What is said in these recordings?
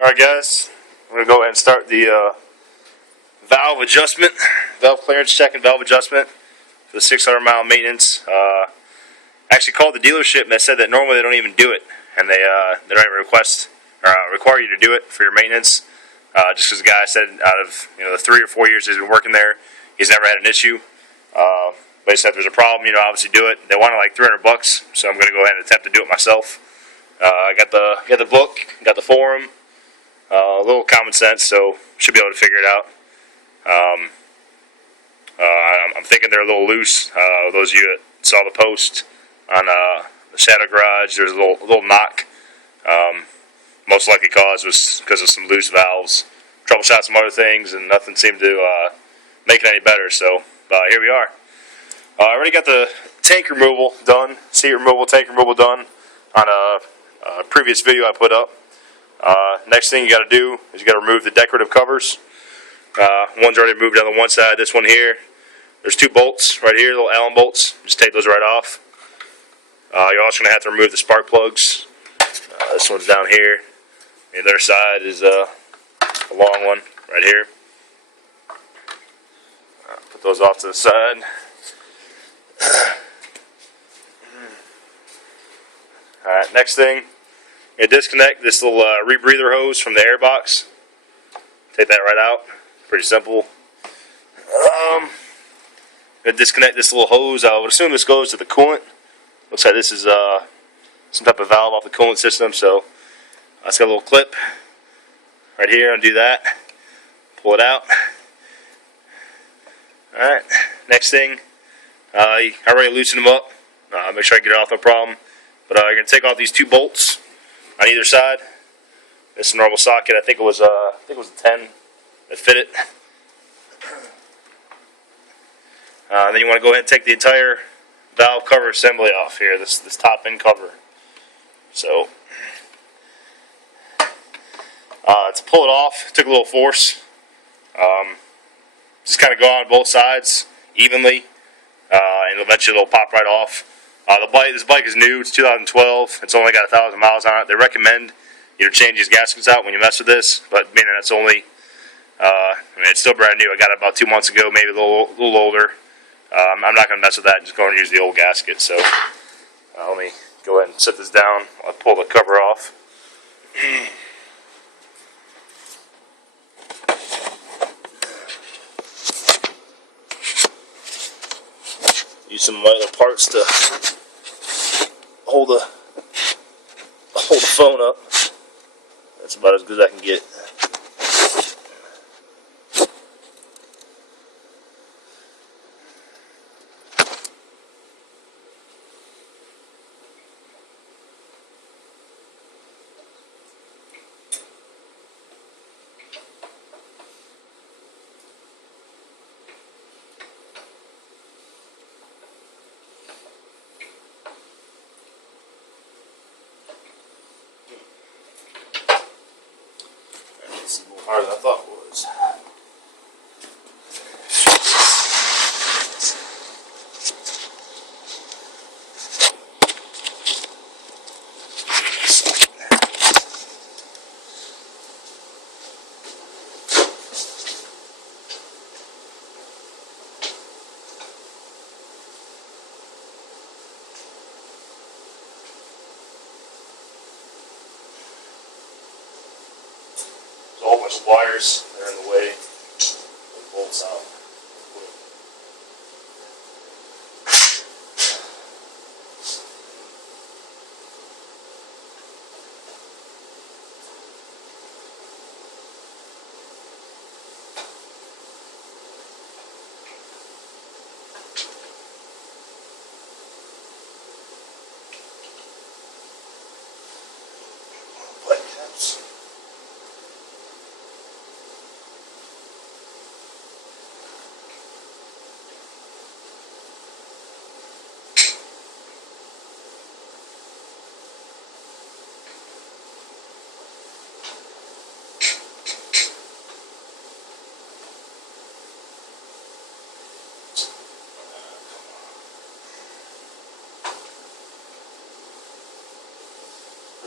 Alright guys, I'm going to go ahead and start the valve adjustment, valve clearance check and valve adjustment for the 600 mile maintenance. Actually called the dealership and they said that normally they don't even do it, and they don't even require you to do it for your maintenance. Just because the guy said out of the 3 or 4 years he's been working there, he's never had an issue. But he said if there's a problem, obviously do it. They wanted like $300, so I'm going to go ahead and attempt to do it myself. I got the book, got the forum. A little common sense, so should be able to figure it out. I'm thinking they're a little loose. Those of you that saw the post on the Shadow Garage, there's a little knock. Most likely cause was because of some loose valves. Troubleshot some other things, and nothing seemed to make it any better. So here we are. I already got the tank removal done, seat removal, tank removal done on a previous video I put up. Next thing you got to do is you got to remove the decorative covers. One's already removed on the one side. This one here, there's 2 bolts right here, little Allen bolts. Just take those right off. You're also going to have to remove the spark plugs. This one's down here. The other side is a long one right here. Put those off to the side. Alright, next thing, you disconnect this little rebreather hose from the air box. Take that right out. Pretty simple. Gonna disconnect this little hose. I would assume this goes to the coolant. Looks like this is some type of valve off the coolant system. So it's got a little clip right here. Undo that. Pull it out. Alright, next thing, I already loosened them up. Make sure I get it off, no problem. But you're going to take off these 2 bolts on either side. This is a normal socket. I think it was a 10 that fit it. Then you want to go ahead and take the entire valve cover assembly off here. This top end cover. So to pull it off, it took a little force. Just kind of go on both sides evenly, and eventually it'll pop right off. This bike is new. It's 2012. It's only got 1,000 miles on it. They recommend you to change these gaskets out when you mess with this, but being that it's only, it's still brand new. I got it about 2 months ago, maybe a little older. I'm not going to mess with that. I'm just going to use the old gasket. So let me go ahead and set this down. I'll pull the cover off. Use some of my other parts to hold the phone up. That's about as good as I can get. It's a little harder than I thought it was. There's a whole bunch of wires that are in the way. The bolts out. Bike caps.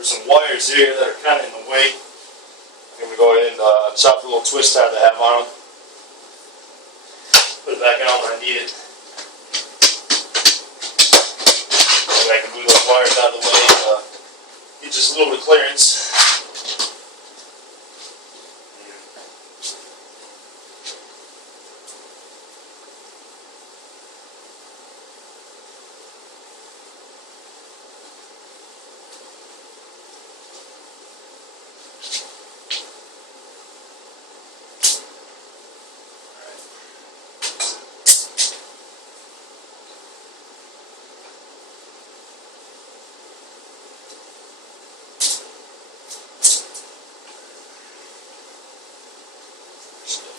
There's some wires here that are kind of in the way. I'm going to go ahead and chop the little twist tie that I have on them. Put it back on when I need it. And I can move those wires out of the way and get just a little bit of clearance.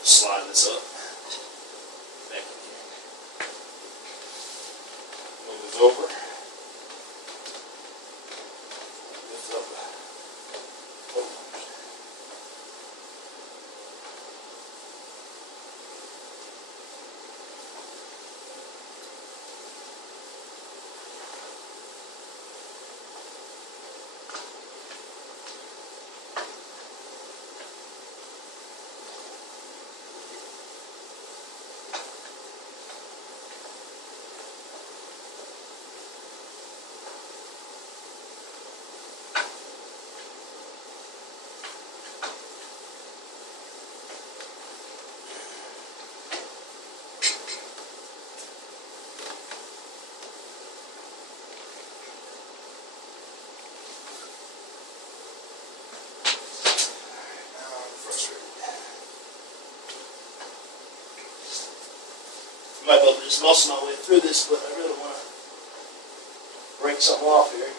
Slide this up. Back in here. Move this over. Lift up. Oh. I might be able to just muscle my way through this, but I really want to break something off here.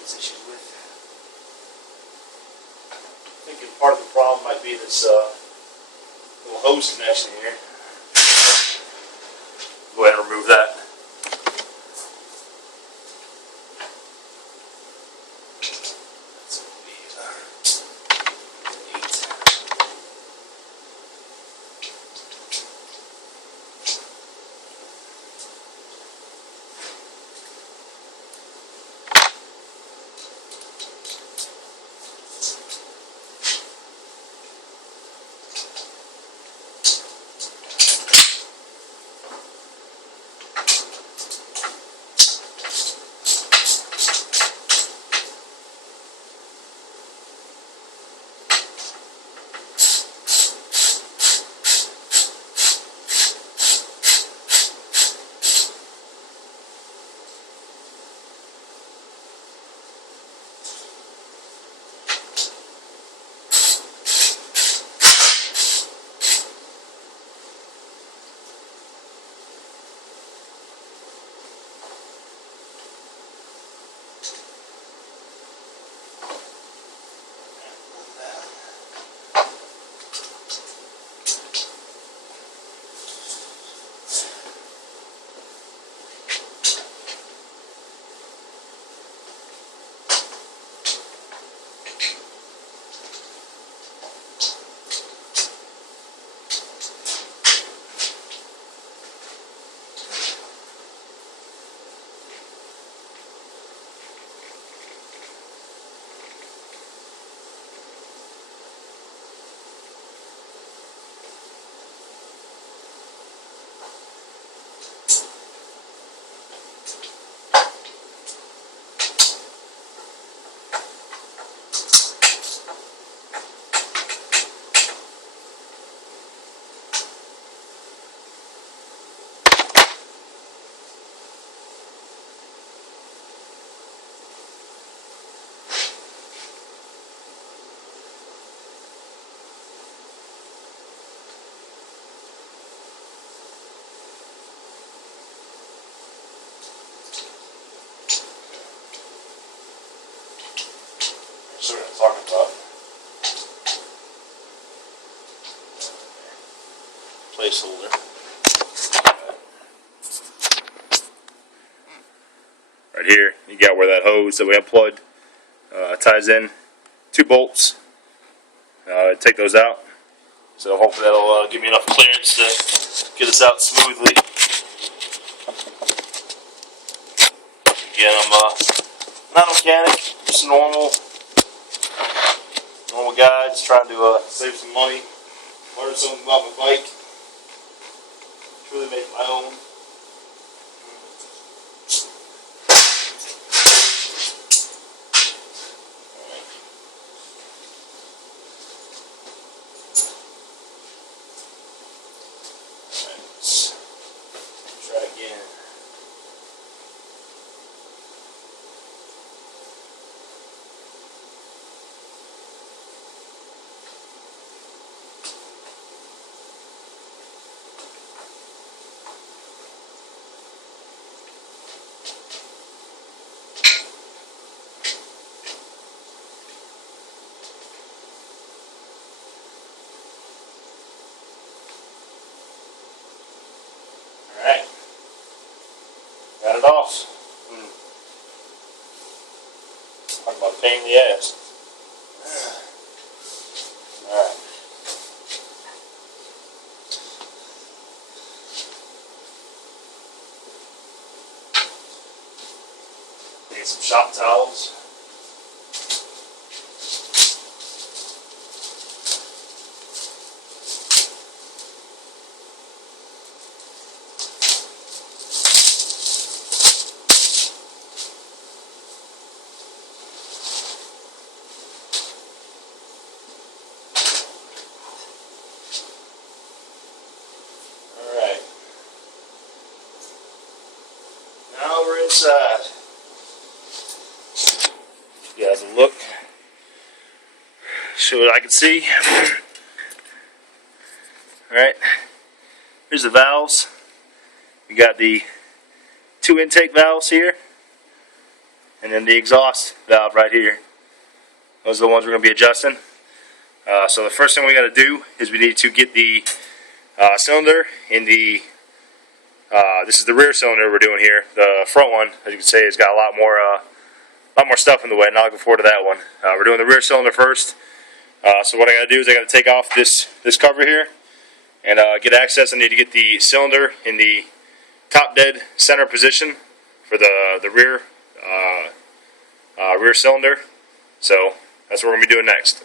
Issues with. I'm thinking part of the problem might be this little hose connection here. Go ahead and remove that. That's what we're talking about. Placeholder. Right here, you got where that hose that we unplugged ties in. 2 bolts. Take those out. So hopefully that'll give me enough clearance to get us out smoothly. Again, I'm not a mechanic, just a normal guy, just trying to save some money, learn something about my bike, truly make my own. Let's try again. Alright, got it off. Talk about a pain in the ass. Alright. Need some shop towels. Now we're inside. You guys will look. Show what I can see. Alright. Here's the valves. We got the 2 intake valves here. And then the exhaust valve right here. Those are the ones we're going to be adjusting. So the first thing we got to do is we need to get the cylinder in the this is the rear cylinder we're doing here. The front one, as you can see, has got a lot more stuff in the way. Not looking forward to that one. We're doing the rear cylinder first. So what I got to do is I got to take off this cover here and get access. I need to get the cylinder in the top dead center position for the rear rear cylinder. So that's what we're gonna be doing next.